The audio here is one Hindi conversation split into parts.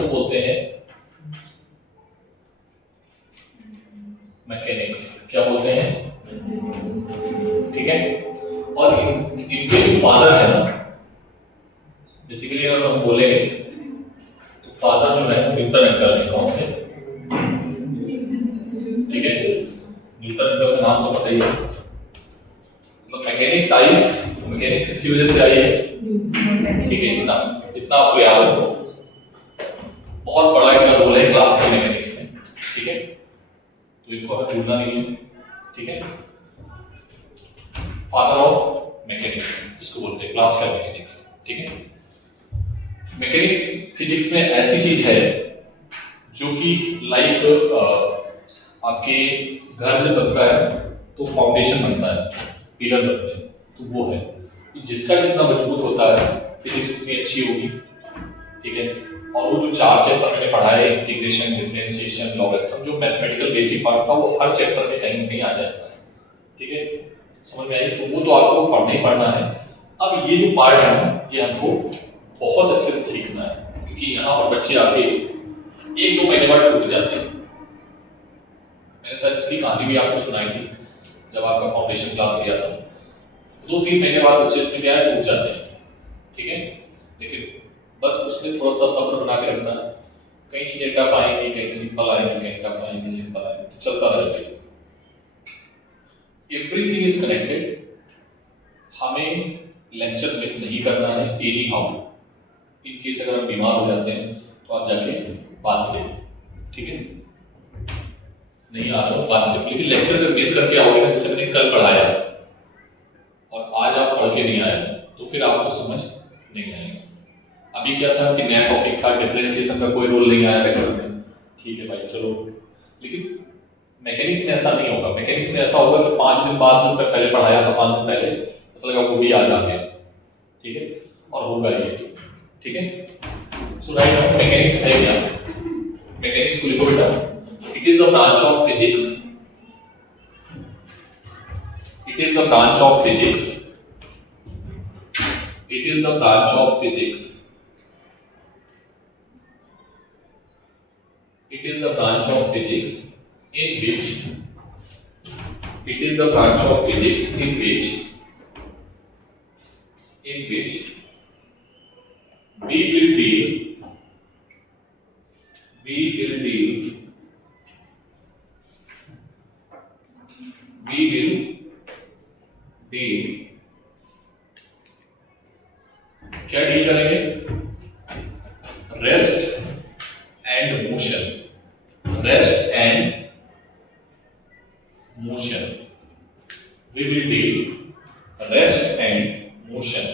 को बोलते हैं मैकेनिक्स। क्या बोलते हैं? ठीक है। और इनके जो फादर है ना, बेसिकली अगर हम बोलेंगे तो फादर जो है न्यूटन अंकल है। कौन से? ठीक है, न्यूटन अंकल का नाम तो पता ही है। तो मैकेनिक्स आई तो मैकेनिक्स इसकी वजह से आई है। ठीक है, इतना इतना आपको याद रखो, बहुत बड़ा इनका रोल है क्लासिकल मैकेनिक्स में। ठीक है, तो इनको हमें भूलना नहीं है। ठीक है, फादर ऑफ मैकेनिक्स जिसको बोलते हैं क्लासिकल मैकेनिक्स। ठीक है, मैकेनिक्स फिजिक्स में ऐसी चीज है जो कि लाइक आपके घर जब बनता है तो फाउंडेशन बनता है, पिलर बनते हैं, तो वो है जिसका जितना मजबूत होता है फिजिक्स उतनी अच्छी होगी। ठीक है, और वो जो 4 चैप्टर मैंने पढ़ाए, इंटीग्रेशन, डिफरेंशिएशन, लॉगरिथम, जो मैथमेटिकल बेसिक पार्ट था वो हर चैप्टर में कहीं ना कहीं आ जाता है। ठीक है, समझ में आई? तो वो तो आपको पढ़ना ही पढ़ना है। अब ये जो पार्ट है ना, ये हमको बहुत अच्छे से सीखना है, क्योंकि यहाँ पर बच्चे आके 1-2 महीने बाद टूट जाते हैं। मैंने शायद इसकी कहानी भी आपको सुनाई थी जब आपका फाउंडेशन क्लास लिया था। 2-3 महीने बाद बच्चे इसमें क्या है, टूट जाते हैं। ठीक है, लेकिन बस उसमें थोड़ा सा सब्र बना के रखना है। कई चीजें टफ आएंगी, कहीं सिंपल आएंगी, कहीं टफ आएंगी, सिंपल आएंगी, तो चलता रहेगा। Everything is connected. हमें लेक्चर मिस नहीं करना है एनी हाउ। इन केस अगर हम बीमार हो जाते हैं तो आप जाके बाद में देखो। ठीक है, नहीं आ रहा हो बाद में देखो, लेकिन लेक्चर अगर मिस करके आओगे ना, जैसे मैंने कल पढ़ाया और आज आप पढ़ के नहीं आए, तो फिर आपको समझ नहीं आएगा। अभी क्या था कि नया टॉपिक था, डिफरेंशिएशन का कोई रोल नहीं आया लेक्चर में। ठीक है भाई, चलो, लेकिन मैकेनिक्स में ऐसा नहीं होगा। मैकेनिक्स में ऐसा होगा कि 5 दिन बाद जो पहले पढ़ाया था, 5 दिन पहले, मतलब वो भी आ जाके। ठीक है, और होगा ये। ठीक है, सो राइट नाउ मैकेनिक्स है क्या? मैकेनिक्स को लिखो बेटा, it is the branch of physics. It is the branch of physics. It is the branch of physics. It is the branch of physics in which it is the branch of physics in which we will deal क्या डील करेंगे? Rest and motion. Rest and motion. We will deal rest and motion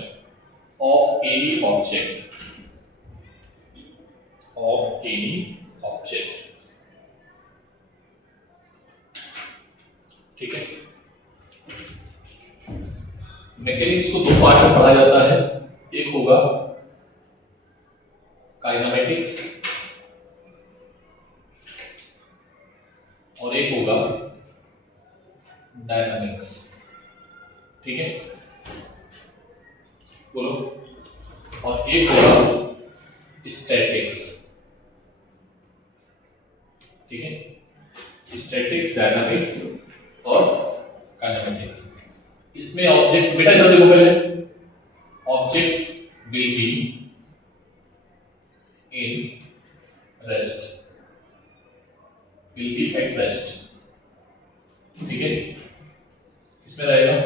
of any object. Of any object. ठीक है, मैकेनिक्स को 2 पार्ट में पढ़ा जाता है। एक होगा काइनेमेटिक्स और एक होगा डायनामिक्स। ठीक है, बोलो। और एक होगा स्टैटिक्स। ठीक है, स्टैटिक्स, डायनामिक्स और काइनेमेटिक्स। इसमें ऑब्जेक्ट, बेटा इधर देखो पहले, object will be in rest, will be at rest। ठीक है, इसमें रहेगा।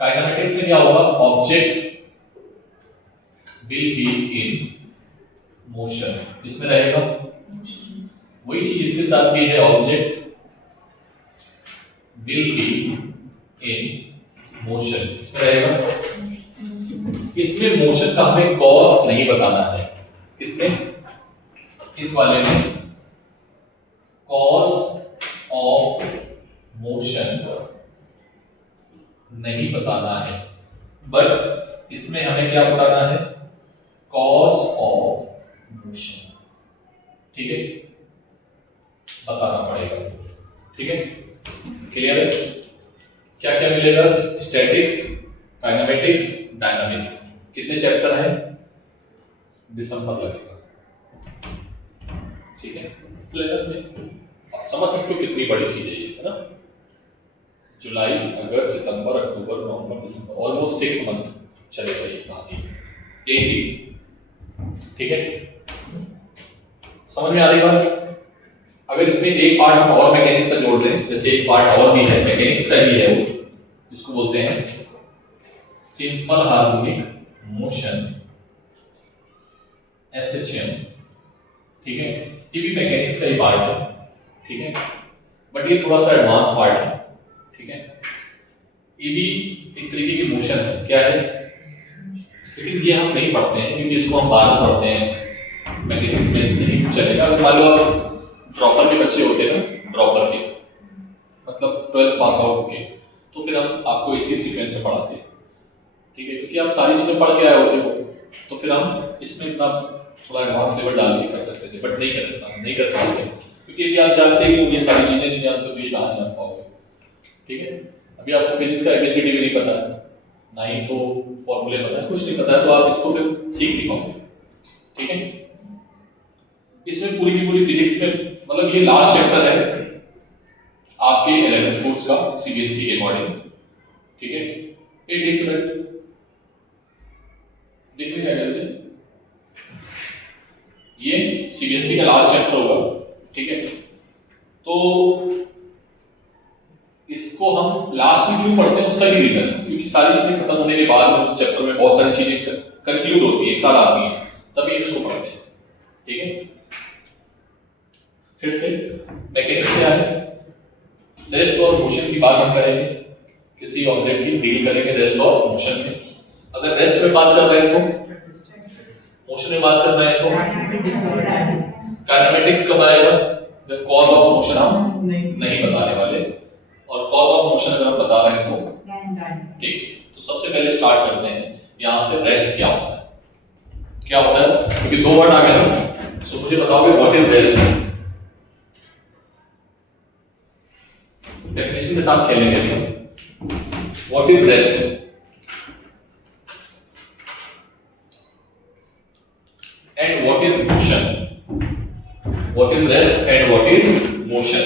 काइनेमेटिक्स में क्या होगा? Object will be in motion, इसमें रहेगा। वही चीज इसके साथ भी है, object will be in motion, इसमें रहेगा। इसमें मोशन का हमें कॉज नहीं बताना है। किसमें? इस वाले में कॉज ऑफ मोशन नहीं बताना है, बट इसमें हमें क्या बताना है? Cause of motion. ठीक है, बताना पड़ेगा। ठीक है, क्लियर है? क्या क्या मिलेगा? Statics, kinematics, dynamics. कितने चैप्टर हैं? दिसंबर लगेगा। ठीक है, प्लेनर में आप समझ सकते हो कितनी बड़ी चीज है ये, है ना। जुलाई, अगस्त, सितंबर, अक्टूबर, नवंबर, दिसंबर, ऑलमोस्ट 6 मंथ चलेगा ये कहानी, यही थी। ठीक है, समझ में आ रही बात। अगर इसमें एक पार्ट हम और मैकेनिक्स का जोड़ दें, जैसे एक पार्ट और भी है मैकेनिक्स का ही है वो, जिसको बोलते हैं सिंपल हार्मोनिक मोशन, SHM। ठीक है, ये भी मैकेनिक्स का ही पार्ट है। ठीक है, बट ये थोड़ा सा एडवांस पार्ट है। ठीक है, ये भी एक तरीके की मोशन है, क्या है, लेकिन ये हम नहीं पढ़ते हैं क्योंकि इसको हम बाद में पढ़ते हैं, मैकेनिक्स में नहीं चलेगा। अगर मान लो आप ड्रॉपर के बच्चे होते हैं ना, ड्रॉपर के मतलब 12th पास आउट होके, तो फिर हम आपको इसी सीक्वेंस से पढ़ाते हैं। ठीक है, क्योंकि आप सारी चीजें पढ़ के आए होते हो, तो फिर हम इसमें इतना थोड़ा एडवांस लेवल डाल के कर सकते थे, बट नहीं कर पाते क्योंकि अभी आप जानते हैं कि ये सारी चीजें नहीं जानते तो ये कहाँ जान पाओगे। ठीक है, अभी आपको फिजिक्स का ABCD भी नहीं पता है, ना ही तो फॉर्मूले पता है, कुछ नहीं पता है, तो आप इसको फिर सीख नहीं पाओगे। ठीक है, इसमें पूरी की पूरी फिजिक्स में मतलब ये लास्ट चैप्टर है आपके 11th कोर्स का CBSE के अकॉर्डिंग। ठीक है, ये ठीक से देखने क्या कहते हैं, ये CBSE का लास्ट चैप्टर होगा। ठीक है, तो इसको हम लास्ट में क्यों पढ़ते हैं उसका भी रीजन है, क्योंकि सारी चीजें खत्म होने के बाद में उस चैप्टर में बहुत सारी चीजें कंक्लूड होती है, एक साथ आती हैं, तभी इसको पढ़ते हैं। ठीक है, फिर से मैकेनिक्स क्या है, रेस्ट और मोशन की बात हम करेंगे, किसी ऑब्जेक्ट की डील करेंगे रेस्ट और मोशन में। अगर रेस्ट में बात कर रहे हैं तो, मोशन में बात कर रहे हैं तो काइनेमेटिक्स कब आएगा, जब कॉज ऑफ मोशन हम नहीं बताने वाले, और कॉज ऑफ मोशन अगर हम बता रहे हैं तो ठीक। तो सबसे पहले स्टार्ट करते हैं यहां से, रेस्ट क्या होता है, क्या होता है, क्योंकि 2 वर्ड आ गए ना, सो मुझे बताओगे व्हाट इज रेस्ट। डेफिनेशन के साथ खेलेंगे हम। What is rest and what is motion, what is rest and what is motion,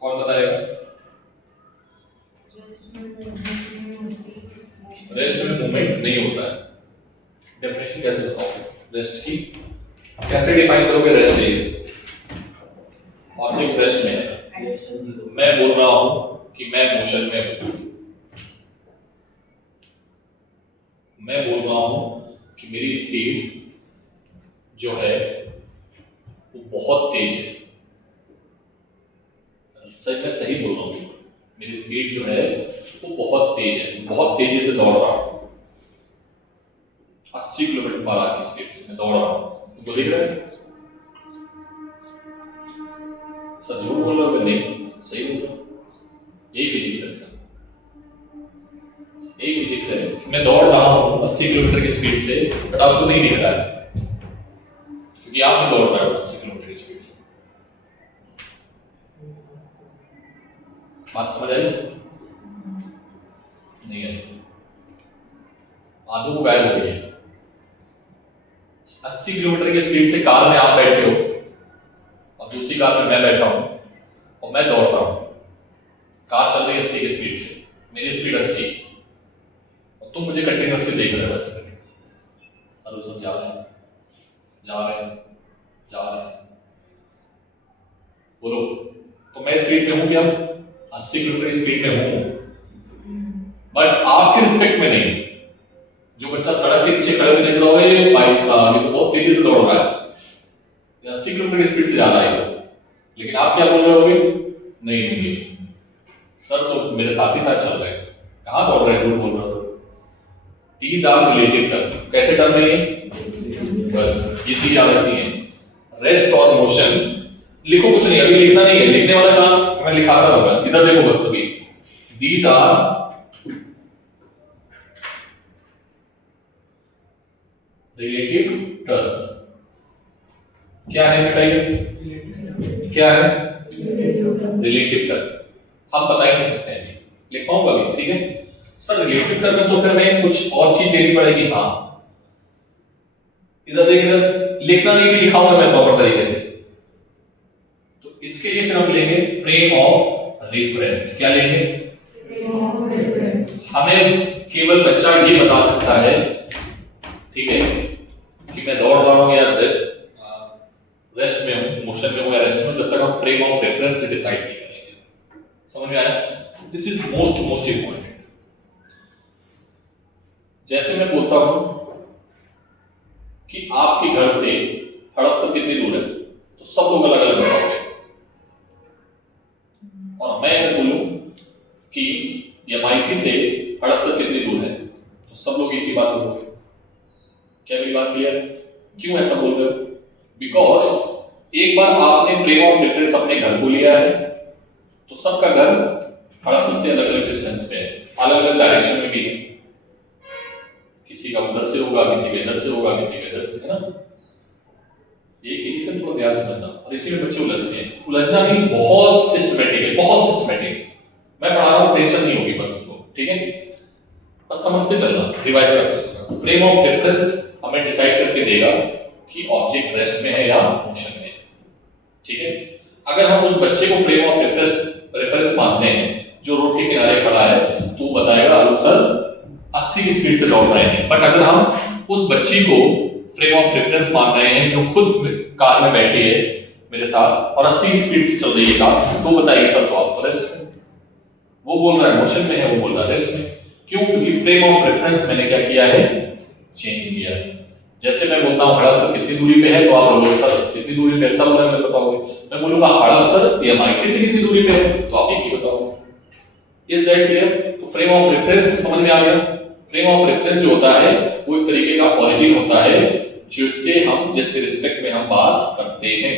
कौन बताएगा। रेस्ट में मूवमेंट नहीं होता है, डेफिनेशन कैसे बताओगे रेस्ट की, कैसे डिफाइन करोगे रेस्ट है, ऑब्जेक्ट रेस्ट में है, मैं बोल रहा हूं कि मैं मोशन में हूं, मैं बोल रहा हूं कि मेरी स्पीड जो है वो बहुत तेज है, सच में सही बोल रहा हूं, मेरी स्पीड जो है वो बहुत तेज है, बहुत तेजी से दौड़ रहा हूं, 80 किलोमीटर पर आवर की स्पीड से मैं दौड़ रहा हूं, तुमको दिख रहा है। सर झूठ बोल रहा हो नहीं, सही बोल रहा हूं, यही फिजिक्स है, यही फिजिक्स है, मैं दौड़ रहा हूं 80 किलोमीटर की स्पीड से, बट आपको नहीं दिख रहा है क्योंकि आप नहीं दौड़ रहे हो 80 किलोमीटर की स्पीड से। बात समझ आई नहीं आई, आधों को गायब हो गई है। 80 किलोमीटर की स्पीड से कार में आप बैठे हो और दूसरी कार में मैं बैठा हूं और मैं दौड़ रहा हूं, कार चल रही है 80 की स्पीड से, मेरी स्पीड 80 और तुम मुझे कंटिन्यूअसली देख रहे हो वैसे करके, और सब जा रहे हैं जा रहे हैं जा रहे हैं, बोलो तो मैं स्पीड में हूं क्या, 80 किलोमीटर की स्पीड में हूं, बट आपके रिस्पेक्ट में नहीं। जो बच्चा सड़क के नीचे खड़े होकर देख रहा होगा ये भाई साहब ये तो बहुत तेजी से दौड़ रहा है, 80 किलोमीटर की स्पीड से ज्यादा है, लेकिन आप क्या बोल रहे होगे, नहीं नहीं सर तो मेरे साथ ही साथ चल रहे हैं, कहाँ दौड़ रहे हैं, झूठ बोल रहा हो। दीज आर रिलेटिव टर्म, कैसे टर्म है ये, बस ये चीज याद रखनी है, रेस्ट और मोशन। लिखो कुछ नहीं, अभी लिखना नहीं है, लिखने वाला काम मैं लिखाता रहूंगा, इधर देखो बस अभी, दीज आर रिलेटिव टर्म, क्या है बताइए, क्या है रिलेटिव टर्म, हम बता ही नहीं सकते हैं, लिखवाऊंगा भी, ठीक है सर। रिलेटिव टर्म में तो फिर हमें कुछ और चीज लेनी पड़ेगी, हाँ इधर देख, इधर लिखना नहीं भी लिखा हुआ मैं प्रॉपर तरीके से, तो इसके लिए फिर हम लेंगे फ्रेम ऑफ रेफरेंस। क्या लेंगे? Frame of reference. हमें केवल बच्चा ये बता सकता है, ठीक है, कि मैं दौड़ रहा हूं या रेस्ट में हूं, मोशन में हूं या रेस्ट में, जब तक हम फ्रेम ऑफ रेफरेंस से डिसाइड नहीं करेंगे। समझ में आया? This is most important. जैसे मैं बोलता हूं कि आपके घर से हड़पसर कितनी दूर है, तो सब लोग अलग अलग बताओगे। और मैं अगर बोलूं कि एमआईटी से हड़पसर कितनी दूर है, तो सब लोग एक ही बात बोलोगे। क्या मेरी बात क्लियर है? क्यों ऐसा बोल रहे हो? बिकॉज एक बार आपने फ्रेम ऑफ रेफरेंस अपने घर को लिया है, तो सबका घर हड़पसर से अलग अलग डिस्टेंस पे है, अलग अलग डायरेक्शन में भी है। किसी का उधर से होगा, किसी का इधर से होगा, किसी का इधर से, है ना? ये फिजिक्स में थोड़ा ध्यान से समझना। और इसी में बच्चे उलझते हैं। उलझना भी बहुत सिस्टमैटिक है, बहुत सिस्टमैटिक। मैं पढ़ा रहा हूं, टेंशन नहीं होगी बस तुमको, ठीक है? बस समझते चलना, रिवाइज करते चलना। फ्रेम ऑफ रेफरेंस हमें डिसाइड करके देगा कि ऑब्जेक्ट रेस्ट में है या मोशन में है, ठीक है? अगर हम उस बच्चे को फ्रेम ऑफ रेफरेंस मानते हैं जो रोड के किनारे खड़ा है, तो वो बताएगा अरुण सर 80 की स्पीड से दौड़ रहे हैं। बट अगर हम उस बच्ची को फ्रेम ऑफ रेफरेंस मान रहे हैं जो खुद कार में बैठी है मेरे साथ और 80 की स्पीड से चल रही है कार, तो बताइए सर तो आप तो रेस्ट में। वो बोल रहा है मोशन में है, वो बोल रहा है रेस्ट में। क्यों? क्योंकि फ्रेम ऑफ रेफरेंस मैंने क्या किया है? चेंज किया है। जैसे मैं बोलता हूं हड़पसर कितनी दूरी पे है, तो आप बोलोगे सर कितनी दूरी पे, सब अलग अलग बताओगे। मैं बोलूंगा हड़पसर एमआईटी से कितनी दूरी पे है, तो आप एक ही बताओगे। Is that clear? तो फ्रेम ऑफ रेफरेंस समझ में आ गया? फ्रेम ऑफ रेफरेंस जो होता है वो एक तरीके का ओरिजिन होता है जिसके रिस्पेक्ट में हम बात करते हैं।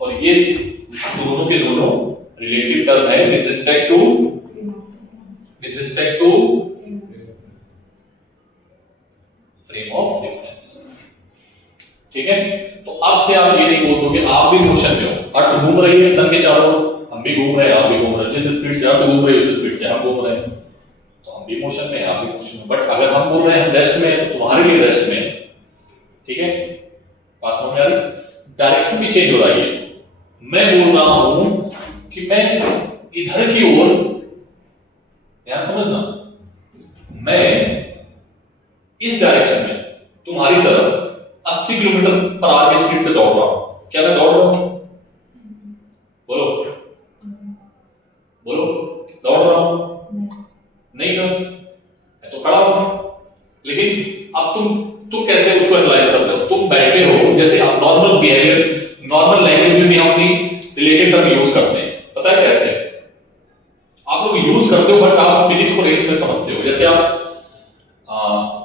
और ये दोनों के दोनों रिलेटिव टर्म है with respect to frame of reference, ठीक है? तो अब से आप ये नहीं बोल दोगे आप भी मोशन में हो, अर्थ घूम रही है सन के चारों ओर, हम भी घूम रहे हैं, आप भी घूम रहे हैं, जिस स्पीड से अर्थ घूम रही है उस स्पीड से हम घूम रहे हैं, तो हम भी मोशन में हैं, आप भी मोशन में। बट अगर हम बोल रहे हैं हम रेस्ट में हैं, तो तुम्हारे लिए रेस्ट में है, ठीक है? बात समझ में आ रही? डायरेक्शन भी चेंज हो रही है। मैं बोल रहा हूं कि मैं इधर की ओर, ध्यान समझना, मैं इस डायरेक्शन में तुम्हारी तरफ 80 किलोमीटर पर आवर की स्पीड से दौड़ रहा हूं। क्या मैं दौड़ रहा हूं? बोलो बोलो, दौड़ रहा हूं? नहीं ना, मैं तो खड़ा हूं। लेकिन अब तुम कैसे उसको एनालाइज करते हो? तुम बैठे हो, जैसे आप नॉर्मल बिहेवियर, नॉर्मल लैंग्वेज में भी हम अपनी रिलेटेड टर्म यूज करते हैं। पता है कैसे? आप लोग यूज करते हो बट आप फिजिक्स को नहीं उसमें समझते हो। जैसे आप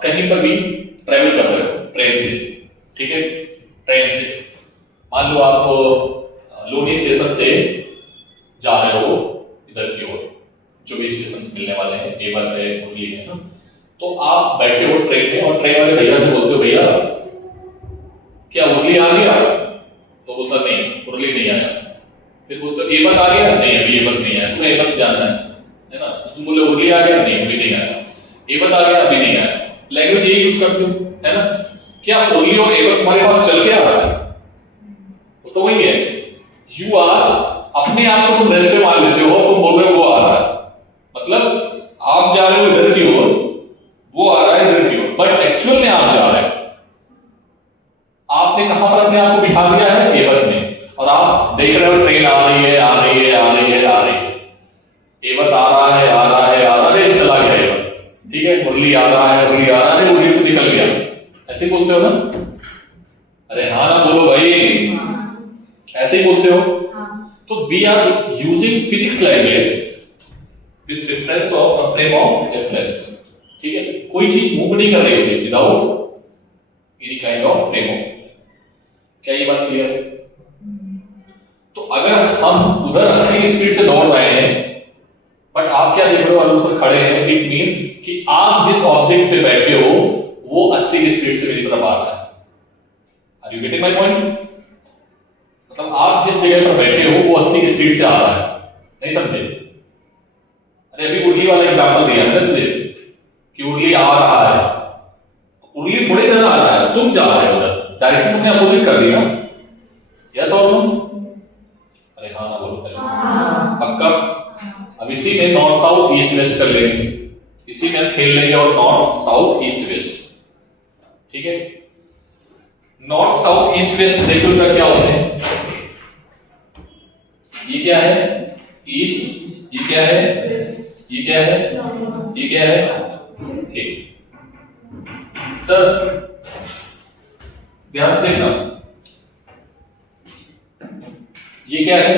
कहीं पर भी ट्रैवल कर रहे हो ट्रेन से, ठीक है? ट्रेन से मान लो आप लोनी स्टेशन से जा रहे हो इधर की ओर, जो भी स्टेशन मिलने वाले हैं, एवत है, मुरली है ना, तो आप बैठे हो ट्रेन में और ट्रेन वाले भैया से बोलते हो भैया क्या मुरली आ गया? तो बोलता नहीं मुरली नहीं आया। फिर बोलते एवत आ गया? नहीं अभी एवत नहीं आया। तुम्हें एवत जाना है ना? तुम बोले मुरली आ गया? नहीं मुरली नहीं आया। एवत आ गया? अभी नहीं आया। लैंग्वेज यही यूज करते हो, है ना? क्या मुरली और एवत तुम्हारे पास चल के आ रहा है? तो वही है, यू आर, अपने आप को तुम रेस्ट में मान लेते हो, तुम बोल रहे हो वो आ रहा है, मतलब आप जा रहे हो इधर की ओर, वो आ रहा है इधर की ओर, बट एक्चुअल में आप जा रहे हो। आपने कहां पर अपने आप को बिठा दिया है? एवत में। और आप देख रहे हो ट्रेन आ रही है, आ रही है, आ रही है, आ रही है, एवत आ रहा है, आ रहा है, आ रहा है, चला गया एवत, ठीक है? मुरली आ रहा है, मुरली आ रहा है, मुरली से निकल गया। ऐसे बोलते हो ना? अरे हाँ ना, बोलो भाई, ऐसे ही बोलते हो। तो we are using physics language with reference of frame of reference, ठीक है? कोई चीज मूव नहीं कर रही होती without any kind of frame of reference. क्या ये बात क्लियर है? तो अगर हम उधर 80 की स्पीड से दौड़ रहे हैं बट आप क्या देख रहे हो? अरुण सर खड़े हैं, इट मींस कि आप जिस ऑब्जेक्ट पे बैठे हो वो 80 की स्पीड से मेरी तरफ आ रहा है। Are you getting my point? मतलब आप जिस जगह पर बैठे हो वो 80 की स्पीड से आ रहा है। नहीं समझे? अरे अभी उर्ली वाला एग्जांपल दिया मैंने तुझे कि उर्ली आ रहा है, उर्ली थोड़ी देर आ रहा है, तुम तुम जा रहे हो उधर, डायरेक्शन तुमने अपोजिट कर दी ना, यस और नो? अरे हाँ ना बोलो पहले, पक्का? अब इसी में नॉर्थ साउथ ईस्ट वेस्ट कर लेंगे, इसी में हम खेल लेंगे और नॉर्थ साउथ ईस्ट वेस्ट, ठीक है? नॉर्थ साउथ ईस्ट वेस्ट देखो का क्या होता है, ये क्या है? ईस्ट, ये क्या है? ये क्या है? ये क्या है? ठीक सर, ध्यान से देखना, ये क्या है?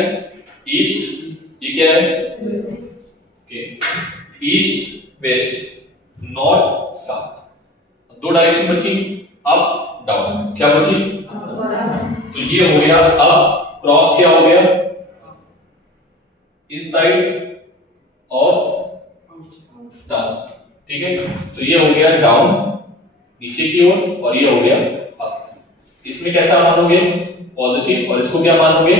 ईस्ट, ये क्या है? Okay, east west north south, दो डायरेक्शन बची, अप डाउन, क्या बची? तो ये हो गया अप, क्रॉस क्या हो गया? इनसाइड और डाउन, ठीक है? तो ये हो गया डाउन नीचे की ओर, और ये हो गया अप। इसमें कैसा मानोगे? पॉजिटिव, और इसको क्या मानोगे?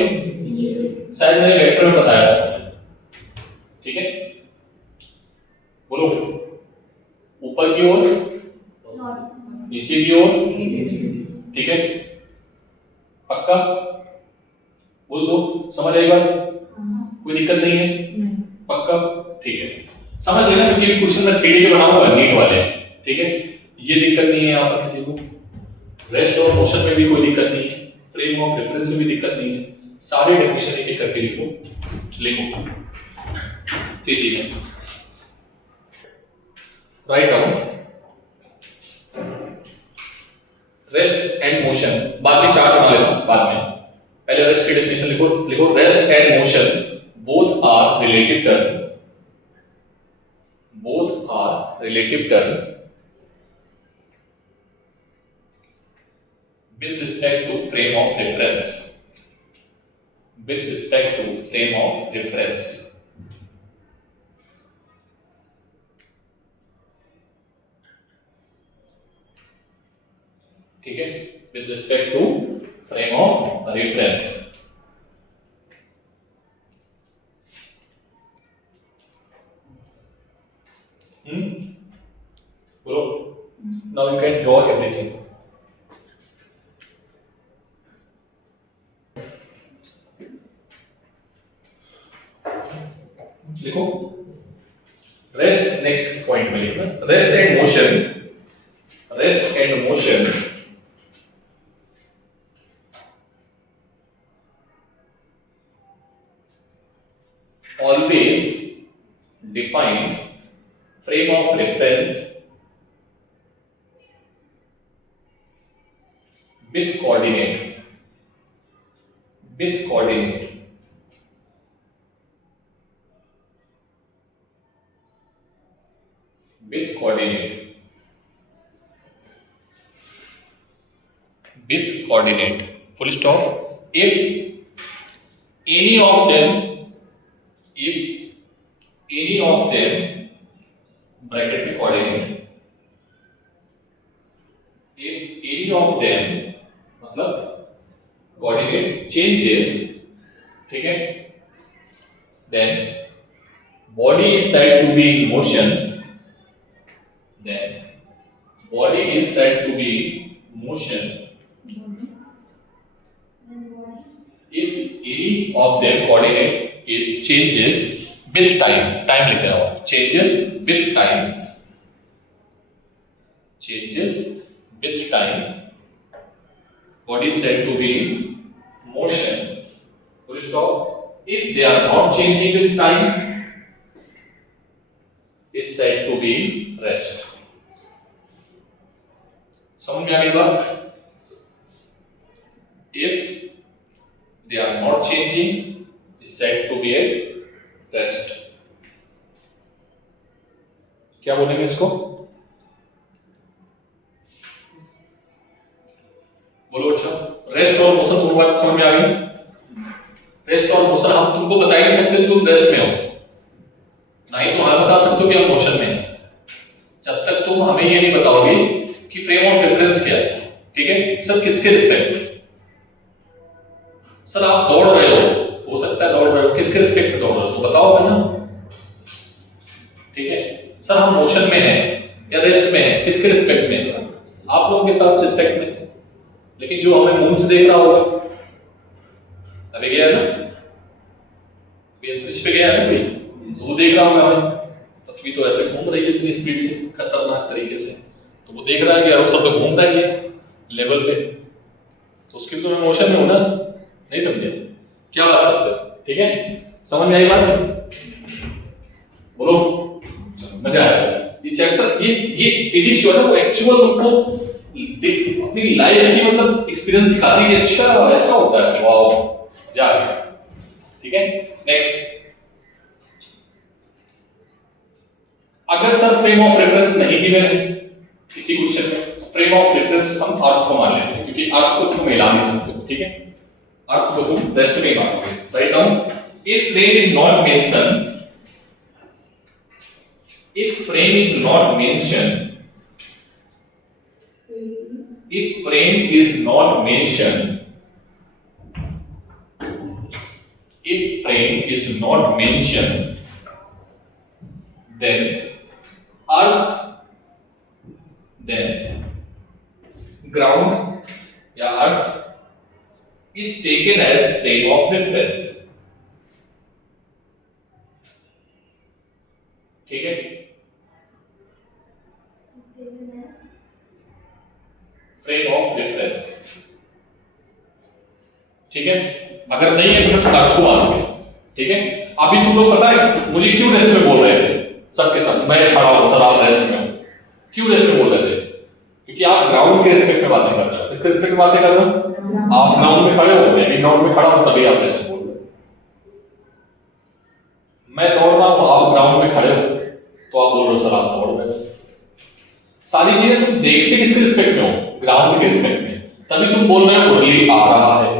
शायद मैंने वेक्टर में बताया था, ठीक है? बोलो, ऊपर की ओर, नीचे की ओर, ठीक है? पक्का? बोल दो, समझ आई बात? कोई दिक्कत नहीं है? पक्का? ठीक है, समझ लेना, क्योंकि क्वेश्चन में 3D के बनाऊंगा नीट वाले, ठीक है? ये दिक्कत नहीं है यहाँ पर किसी को, रेस्ट और मोशन में भी कोई दिक्कत नहीं है, फ्रेम ऑफ रेफरेंस में भी दिक्कत नहीं है, सारे डेफिनेशन एक एक करके लिखो, तेजी में write down. Rest and motion बाद में चार्ट बना लेना, बाद में, पहले रेस्ट की डेफिनेशन लिखो, rest and motion both are relative term, both are relative term with respect to frame of reference, with respect to frame of reference, ठीक है? with respect to frame of reference, bro, now you can draw everything, लिखो रेस्ट, नेक्स्ट पॉइंट में लिखना, rest and motion, rest and motion always define frame of reference with coordinate, with coordinate, with coordinate, with coordinate, full stop. If any of them, if any of them, bracket में coordinate, if any of them मतलब कोऑर्डिनेट चेंजेस, ठीक है? then body is said to be in motion, then body is said to be in motion if any of them coordinate is changes with time, time लिख देना, changes with time, changes with time, body is said to be in motion, full stop. If they are not changing with time, is said to be in rest. समझ में आ गई बात? If they are not changing, is said to be at rest. क्या बोलेंगे इसको? बोलो अच्छा, रेस्ट और मोशन दोनों बात समझ में आ गई? रेस्ट और मोशन हम तुमको बता ही नहीं सकते तुम रेस्ट में हो, ना ही तुम हमें बता सकते हो कि हम मोशन में हैं, जब तक तुम हमें ये नहीं बताओगे कि फ्रेम ऑफ रेफरेंस क्या है, ठीक है? सर किसके रिस्पेक्ट? सर आप दौड़ रहे हो सकता है दौड़ रहे हो, किसके रिस्पेक्ट में दौड़ रहे हो तो बताओ ना, ठीक है? सर हम मोशन में हैं या रेस्ट में हैं, किसके रिस्पेक्ट में? आप लोगों के साथ रिस्पेक्ट में, लेकिन जो हमें मुंह से देख रहा होगा, अभी गया ना, अभी अंतरिक्ष पे गया है ना कोई, तो वो देख रहा होगा हमें, पृथ्वी तो ऐसे घूम रही है इतनी स्पीड से, खतरनाक तरीके से, तो वो देख रहा है कि यार सब तो घूम रही है लेवल पे, तो उसकी तो इमोशन में हो ना, नहीं समझे क्या बात करते हो? ठीक है, समझ में आई बात? बोलो, मजा आया। ये चैप्टर, ये फिजिक्स जो है ना, वो एक्चुअल तुमको अपनी लाइफ की मतलब एक्सपीरियंस सिखाती है कि अच्छा ऐसा होता है, वाओ मजा आ गया। ठीक है, नेक्स्ट, अगर सर फ्रेम ऑफ रेफरेंस नहीं गिवन है किसी क्वेश्चन में, तो फ्रेम ऑफ रेफरेंस हम अर्थ को मान लेते हैं, क्योंकि अर्थ को तुम मिला नहीं सकते। ठीक है, अर्थ को तुम रेस्ट में मानोगे। Write down, if frame is not mention, if frame is not mentioned, if frame is not mentioned, if frame is not mentioned, then ground या earth is taken as frame of reference. ठीक है, फ्रेम ऑफ रेफरेंस। ठीक है, अगर नहीं है तो फिर अर्थ को मानोगे। ठीक है, अभी तुम लोग पता है मुझे क्यों रेस्ट में बोल रहे थे सबके साथ, मैं खड़ा हूं सर आप रेस्ट में हो, क्यों रेस्ट में बोल रहे थे? क्योंकि आप ग्राउंड के रिस्पेक्ट में बातें कर रहे हो। किसके रिस्पेक्ट में बातें कर रहे हो? आप ग्राउंड में खड़े हो, मैं भी ग्राउंड में खड़ा हूं, तभी आप रेस्ट बोल रहे हो। मैं दौड़ रहा हूं, आप ग्राउंड में खड़े हो, तो आप बोल रहे हो सर आप दौड़ रहे हो। सारी चीजें तुम देखते किसके रिस्पेक्ट में हो? ग्राउंड के रिस्पेक्ट में, तभी तुम बोल रहे हो उर्ली आ रहा है।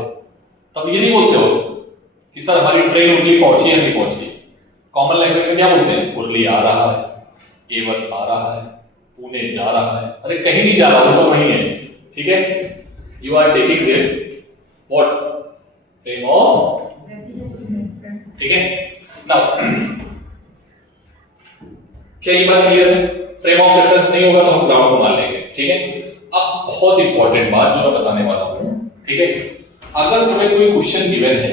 तब ये नहीं बोलते हो कि सर हमारी ट्रेन उर्ली पहुंची या नहीं पहुंची। कॉमन लैंग्वेज में क्या बोलते हैं? उर्ली आ रहा है, एवं आ रहा है, पुणे जा रहा है। अरे कहीं नहीं जा रहा, वो सब वही है। ठीक है, you are taking there what frame of, ठीक है नाउ क्या ये बात क्लियर है? फ्रेम ऑफ रेफरेंस नहीं होगा तो हम ग्राउंड को मान लेंगे। ठीक है, अब बहुत इंपॉर्टेंट बात जो मैं बताने वाला हूं, ठीक है, अगर तुम्हें कोई क्वेश्चन गिवन है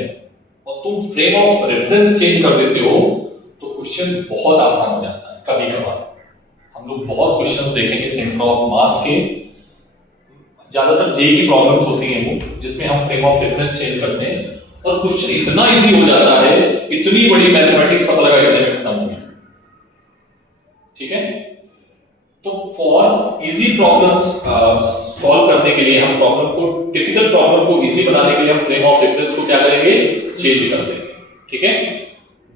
और तुम फ्रेम ऑफ रेफरेंस चेंज कर देते हो तो क्वेश्चन बहुत आसान हो जाता है। कभी कभार हम लोग बहुत क्वेश्चंस देखेंगे सेंटर ऑफ मास के, ज्यादातर जेई की प्रॉब्लम्स होती हैं वो, जिसमें हम फ्रेम ऑफ रेफरेंस चेंज करते हैं और क्वेश्चन इतना इजी हो जाता है, इतनी बड़ी मैथमेटिक्स पता लगा इतने में खत्म हो गया। ठीक है, तो फॉर इजी प्रॉब्लम्स सॉल्व करने के लिए, हम प्रॉब्लम को, डिफिकल्ट प्रॉब्लम को इजी बनाने के लिए हम फ्रेम ऑफ रेफरेंस को क्या करेंगे? चेंज कर देंगे। ठीक है,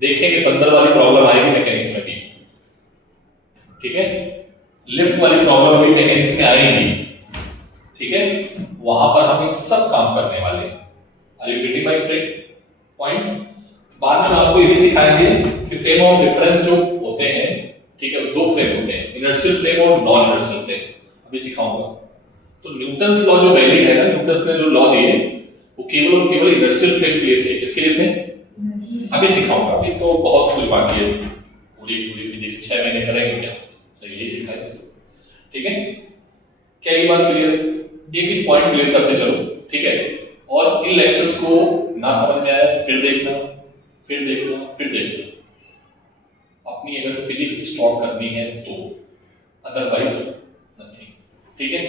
देखेंगे बंदर वाली प्रॉब्लम आएगी मैकेनिक्स में भी। ठीक है, लिफ्ट वाली प्रॉब्लम भी मैकेनिक्स में आएगी। ठीक है, वहां पर हम ये सब काम करने वाले हैं। Are you getting my point? बाद में आपको ये भी सिखाएंगे कि फ्रेम ऑफ रेफरेंस जो होते हैं, ठीक है, दो फ्रेम होते हैं, इनर्शियल फ्रेम और नॉन इनर्शियल फ्रेम, अभी सिखाऊंगा। तो न्यूटन्स लॉ जो वैलिड है ना, न्यूटन्स ने जो लॉ दिए वो केवल और केवल इनर्शियल फ्रेम के लिए थे। किसके लिए थे? अभी सिखाऊंगा, अभी तो बहुत कुछ बाकी है, पूरी फिजिक्स 6 महीने करेंगे क्या, सर यही सिखाएंगे सब। ठीक है, क्या ये बात क्लियर है? एक एक पॉइंट क्लियर करते चलो। ठीक है, और इन लेक्चर्स को ना समझ में आया फिर देखना, फिर देखना, फिर देखना। अपनी अगर फिजिक्स स्टॉप करनी है तो, अदरवाइज नथिंग। ठीक है,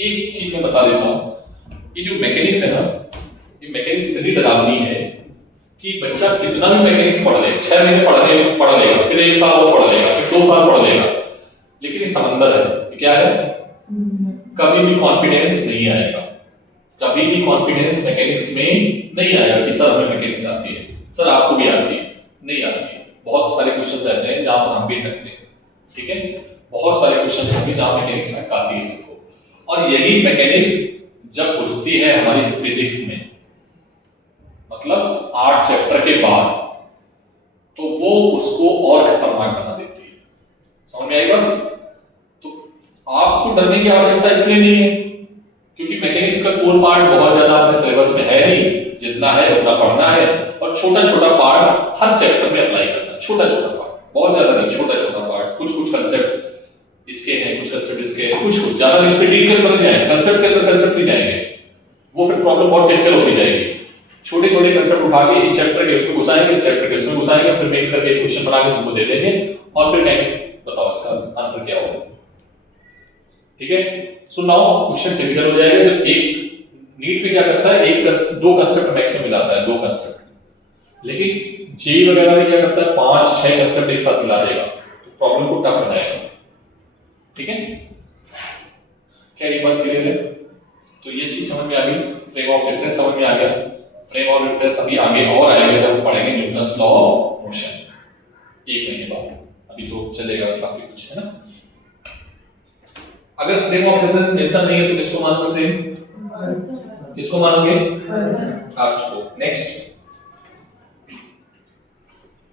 एक चीज मैं बता देता हूं, ये जो मैकेनिक्स है ना, ये मैकेनिक्स इतनी डरावनी है कि बच्चा कितना भी मैकेनिक्स पढ़ ले, 6 महीने पढ़ लेगा, फिर 1 साल और पढ़ लेगा, फिर 2 साल पढ़ लेगा, लेकिन ये समंदर है। ये क्या है? कभी भी कॉन्फिडेंस नहीं आएगा, कभी भी कॉन्फिडेंस मैकेनिक्स में नहीं आएगा कि सर हमें मैकेनिक्स आती है, सर आपको भी आती है, नहीं आती है। बहुत सारे क्वेश्चंस रहते हैं जहां पर हम भी अटकते हैं। ठीक है, बहुत सारे क्वेश्चंस होंगे जहां मैकेनिक्स आती है सबको, और यही मैकेनिक्स जब घुसती है हमारी फिजिक्स में, मतलब 8 चैप्टर के बाद, तो वो उसको और खतरनाक बना देती है। समझ में आई बात? तो आपको डरने की आवश्यकता इसलिए नहीं है क्योंकि मैकेनिक्स का कोर पार्ट बहुत ज्यादा अपने सिलेबस में है नहीं, जितना है उतना पढ़ना है, और छोटा छोटा पार्ट हर चैप्टर में अप्लाई करना, छोटा छोटा पार्ट, बहुत ज्यादा नहीं, छोटा छोटा पार्ट, कुछ कुछ कंसेप्ट इसके हैं, कुछ कंसेप्ट इसके हैं, कुछ ज्यादा नहीं, उसके डीप के अंदर नहीं जाएंगे, कंसेप्ट के अंदर कंसेप्ट नहीं जाएंगे, वो फिर प्रॉब्लम बहुत डिफिकल्ट होती जाएगी। छोटे छोटे कंसेप्ट उठा के इस चैप्टर के उसमें घुसाएंगे, इस चैप्टर के उसमें घुसाएंगे, फिर मिक्स करके क्वेश्चन बना के तुमको दे देंगे और फिर कहेंगे बताओ इसका आंसर क्या होगा। ठीक है, सो नाउ क्वेश्चन टिपिकल हो जाएगा। जब एक नीट में क्या करता है, दो कंसेप्ट मैक्सिमम मिलाता है, दो कंसेप्ट। लेकिन जेई वगैरह में क्या करता है, 5-6 कंसेप्ट एक साथ मिला देगा, तो प्रॉब्लम को टफ बनाएगा। ठीक है, क्या ये बात क्लियर है? तो ये चीज समझ में आ गई, फ्रेम ऑफ रेफरेंस समझ में आ गया। फ्रेम ऑफ रेफरेंस अभी आगे और आएगा जब पढ़ेंगे न्यूटन्स लॉ ऑफ मोशन 1 महीने बाद, अभी तो चलेगा काफी कुछ, है ना। अगर फ्रेम ऑफ रेफरेंस मेंशन नहीं है तो किसको मानोगे फ्रेम, किसको मानोगे, अर्थ को। Next,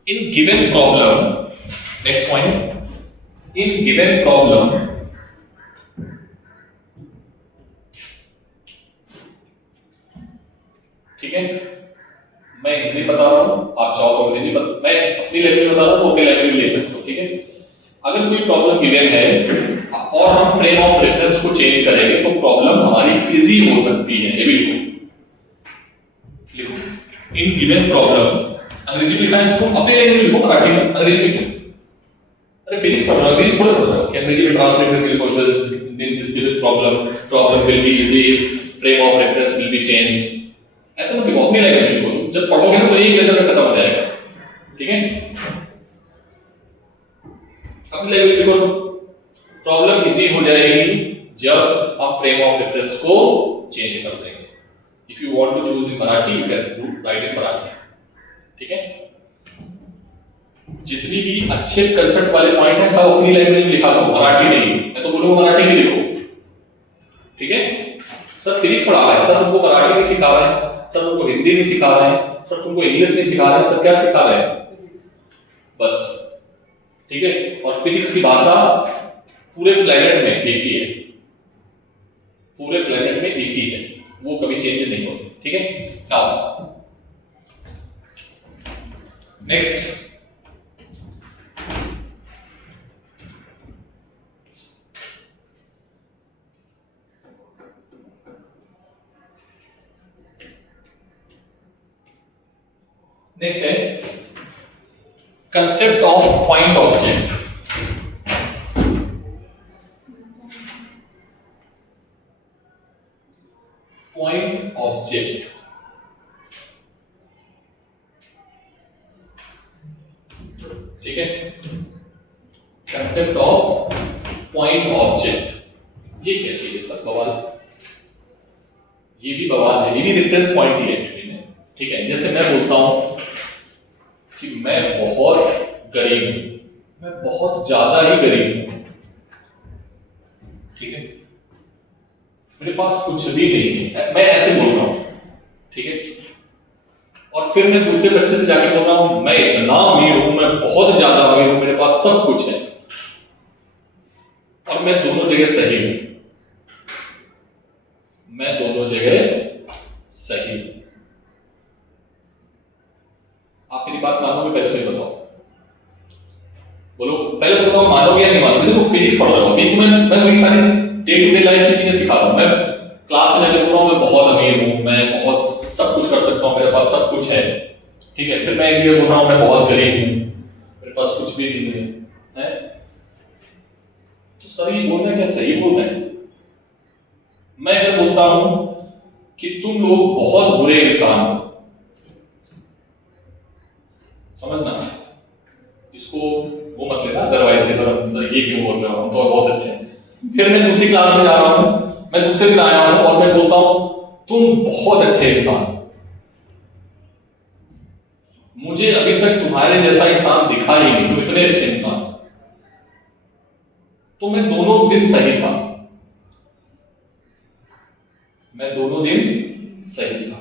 in given problem, next point, in given problem ठीक है, मैं हिंदी बता रहा हूं, आप चाहो तो अंग्रेजी, मैं अपनी लैंग्वेज बता रहा हूं, ओके लैंग्वेज ले सकते हो। ठीक है, अगर कोई प्रॉब्लम गिवन है और हम फ्रेम ऑफ रेफरेंस को चेंज करेंगे तो प्रॉब्लम हमारी इजी हो सकती है। ये भी लिखो, इन गिवन प्रॉब्लम, अंग्रेजी में लिखा है इसको, अपनी लैंग्वेज में लिखो, मराठी में, अंग्रेजी में क्यों? अरे फिजिक्स पढ़ रहा हूं, अंग्रेजी थोड़ा पढ़ रहा हूं कि अंग्रेजी में ट्रांसलेट करके लिखो, this given problem will be easy if frame of reference will be changed. ऐसे मत लिखो, अपनी लैंग्वेज में लिखो, जब पढ़ोगे ना तो एक लेटर में खत्म हो जाएगा। ठीक है, अपनी लैंग्वेज में लिखो, सब प्रॉब्लम इजी हो जाएगी जब हम फ्रेम ऑफ रेफरेंस को चेंज कर देंगे। If you want to choose in Marathi you can do write in Marathi. ठीक है, जितनी भी अच्छे कंसेप्ट वाले पॉइंट है सब अपनी लैंग्वेज में लिखा करो, मराठी नहीं। मैं तो बोलूंगा मराठी में लिखो। ठीक है, सर फिजिक्स पढ़ा रहा है, सर तुमको मराठी नहीं सिखा रहे हैं, सर तुमको हिंदी नहीं सिखा रहे हैं, सर तुमको इंग्लिश नहीं सिखा रहे हैं, सर क्या सिखा रहे हैं, बस। ठीक है, और फिजिक्स की भाषा पूरे प्लेनेट में एक ही है, पूरे प्लेनेट में एक ही है, वो कभी चेंज नहीं होती। ठीक है, नाउ नेक्स्ट, नेक्स्ट है concept of point object. Point object, ठीक है, कंसेप्ट ऑफ पॉइंट ऑब्जेक्ट। ये क्या चीज है सर, बवाल, ये भी बवाल है, ये भी रेफरेंस पॉइंट ही है एक्चुअली में। ठीक है, जैसे मैं बोलता हूं कि मैं बहुत गरीब हूं, मैं बहुत ज्यादा ही गरीब हूं। ठीक है, मेरे पास कुछ भी नहीं है, मैं ऐसे बोल रहा हूं। ठीक है, और फिर मैं दूसरे बच्चे से जाके बोल रहा हूं मैं इतना अमीर हूं, मैं बहुत ज्यादा अमीर हूं, मेरे पास सब कुछ है, और मैं दोनों जगह सही हूं, मैं दोनों जगह सही हूं। आप मेरी बात मानोगे? पहले तो बताओ, बोलो पहले तो बताओ, मानोगे या नहीं मानोगे? देखो फिजिक्स पढ़ रहा हूं अभी, तो मैं वही सारी डे टू डे लाइफ की चीजें सिखा रहा हूं। मैं क्लास में जाके बोल रहा हूं मैं बहुत अमीर हूं, मैं बहुत सब कुछ कर सकता हूं, मेरे पास सब कुछ है। ठीक है, फिर मैं एक जगह बोल रहा हूं मैं बहुत गरीब हूं, मेरे पास कुछ भी नहीं है, तो सर ये बोल रहे हैं क्या सही बोल रहे हैं? मैं अगर बोलता हूं कि तुम लोग बहुत बुरे इंसान हो, समझना इसको वो मत लेना अदरवाइज ये क्यों बोल रहे हो, हम तो बहुत अच्छे हैं। फिर मैं दूसरी क्लास में जा रहा हूं, मैं दूसरे दिन आया हूं और मैं बोलता हूं तुम बहुत अच्छे इंसान, मुझे अभी तक तुम्हारे जैसा इंसान दिखा ही नहीं, तुम इतने अच्छे इंसान, तो मैं दोनों दिन सही था, मैं दोनों दिन सही था।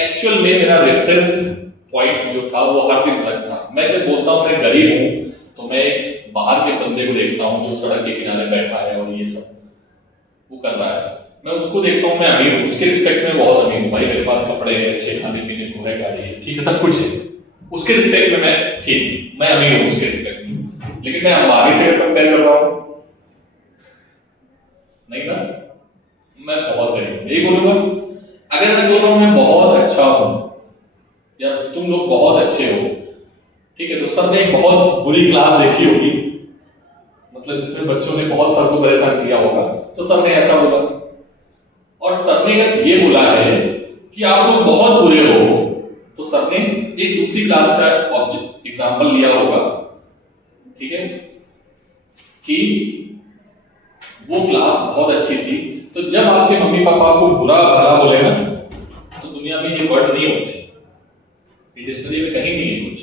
एक्चुअल में मेरा रेफरेंस पॉइंट जो था वो हर दिन अलग था। मैं जब बोलता हूं मैं गरीब हूं तो मैं बाहर के बंदे को देखता हूं जो सड़क के किनारे बैठा है और ये सब वो कर रहा है, मैं उसको देखता हूं मैं अमीर हूं, उसके रिस्पेक्ट में बहुत अमीर हूं, भाई मेरे पास कपड़े हैं, अच्छे खाने पीने को है, गाड़ी है, ठीक है, सब कुछ है, उसके रिस्पेक्ट में मैं ठीक, मैं अमीर हूं उसके रिस्पेक्ट में। लेकिन मैं अंबानी से कंपेयर कर रहा हूं नहीं ना, मैं बहुत गरीब, यही बोलूंगा। अगर मैं बोल रहा हूं मैं बहुत अच्छा हूं या तुम लोग बहुत अच्छे हो, ठीक है, तो सबने एक बहुत बुरी क्लास देखी होगी, मतलब जिसमें बच्चों ने बहुत सर को परेशान किया होगा, तो सर ने ऐसा बोला। और सर ने अगर ये बोला है कि आप लोग बहुत बुरे हो, तो सर ने एक दूसरी क्लास का ऑब्जेक्ट एग्जांपल लिया होगा, ठीक है, कि वो क्लास बहुत अच्छी थी। तो जब आपके मम्मी पापा आपको बुरा भला बोले ना, तो दुनिया में ये वर्ड नहीं होते, ये डिक्शनरी में कहीं नहीं है कुछ,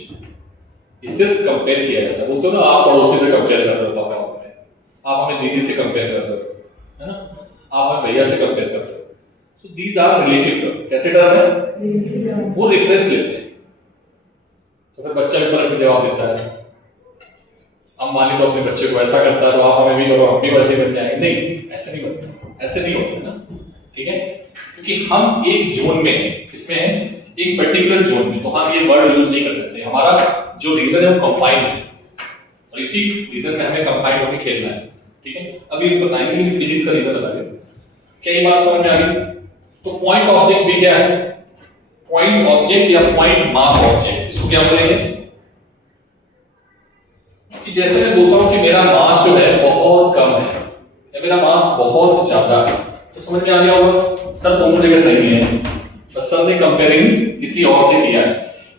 ये सिर्फ कंपेयर किया जाता है। बोलते हो ना, आप पड़ोसी से कंपेयर कर रहे हो, पापा में आप हमें दीदी से कंपेयर कर रहे हो, है ना, आप हमें भैया से कंपेयर कर रहे हो। So these are relative term. कैसे टर्म है? वो रेफरेंस लेते हैं। तो फिर बच्चा भी परख जवाब देता है, अंबानी तो अपने बच्चे को ऐसा करता है, तो आप हमें भी करो, हम भी वैसे बन जाएंगे। नहीं, ऐसे नहीं बनता, ऐसे नहीं होता ना, ठीक है, क्योंकि हम एक जोन में हैं। किसमें है? एक पर्टिकुलर जोन में, तो हम ये वर्ड यूज नहीं कर सकते। हमारा जो रीजन है वो कंफाइंड है, और इसी रीजन में हमें कंफाइंड होकर खेलना है, ठीक है। अभी बताएंगे कि फिजिक्स का रीजन बताएंगे। क्या ये बात समझ में आ गई? तो पॉइंट ऑब्जेक्ट भी क्या है? पॉइंट ऑब्जेक्ट या पॉइंट मास ऑब्जेक्ट, इसको क्या बोलेंगे? कि जैसे मैं बोलता हूं कि मेरा मास जो है बहुत कम है या मेरा मास बहुत ज्यादा है, तो समझ में आ गया होगा सर दोनों जगह सही है, बस सर ने कंपेयरिंग किसी और से किया है।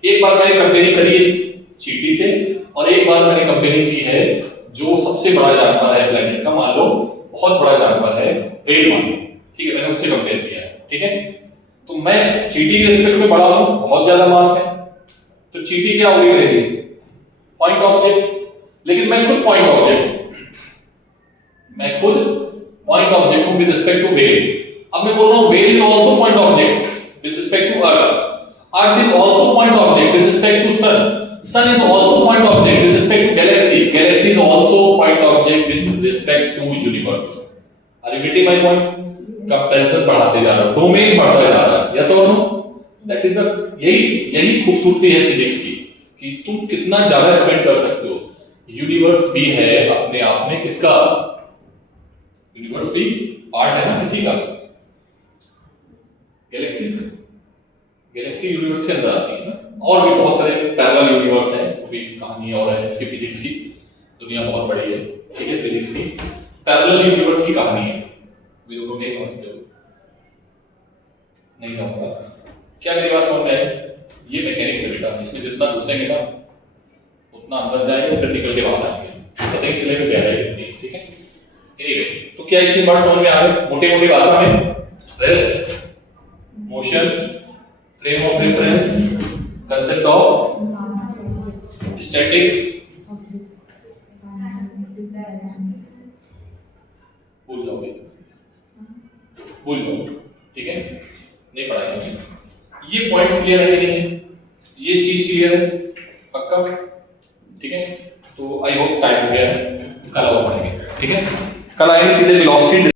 एक बार मैंने कंपेयरिंग करी है चींटी से, और एक बार मैंने कंपेयरिंग की है जो सबसे बड़ा जानवर है प्लेनेट का, मान लो बहुत बड़ा जानवर है व्हेल, मान लो, ठीक है, मैंने उससे कंपेयर किया है, ठीक है। तो मैं चींटी के रिस्पेक्ट में बड़ा हूं, बहुत ज्यादा मास है, तो चींटी क्या होगी मेरी? Point object. लेकिन मैं खुद पॉइंट ऑब्जेक्ट, मैं खुद पॉइंट ऑब्जेक्ट हूं विद रिस्पेक्ट टू व्हेल। अब मैं बोल रहा हूं whale is also point object with respect to earth, earth is also point object with respect to sun, sun is also point object with respect to galaxy, galaxy is also point object with respect to universe. Are you getting my point? Comparison बढ़ाते जा रहा है, डोमेन बढ़ता जा रहा है, यस और नो? दैट इज द यही खूबसूरती है फिजिक्स की, कि तुम कितना ज्यादा एक्सपेंड कर सकते हो। यूनिवर्स भी है अपने आप में किसका? यूनिवर्स भी पार्ट है ना किसी का, गैलेक्सी से, गैलेक्सी यूनिवर्स के अंदर आती है ना। और भी बहुत सारे पैरेलल यूनिवर्स हैं, वो भी कहानी और है इसकी, फिजिक्स की दुनिया बहुत बड़ी है, ठीक है, फिजिक्स की पैरेलल यूनिवर्स की कहानी है, वे लोग नहीं समझते हो, नहीं समझ। क्या मेरी बात समझ में आई? ये मैकेनिक्स है बेटा, इसमें जितना घुसेंगे ना उतना अंदर जाएंगे, फिर निकल के बाहर आएंगे, पता ही चलेगा गहराई कितनी, ठीक है। एनीवे, तो क्या ये वर्ड समझ में आ गए मोटे मोटे भाषा में? Rest, motion, frame of reference, concept of statics, भूल जाओगे, भूल जाओ, ठीक है, नहीं पढ़ाएंगे। ये पॉइंट्स क्लियर है कि नहीं? ये चीज क्लियर है पक्का, ठीक है। तो आई होप टाइम हो गया है, कल और पढ़ेंगे, ठीक है। कल आएंगे सीधे वेलोसिटी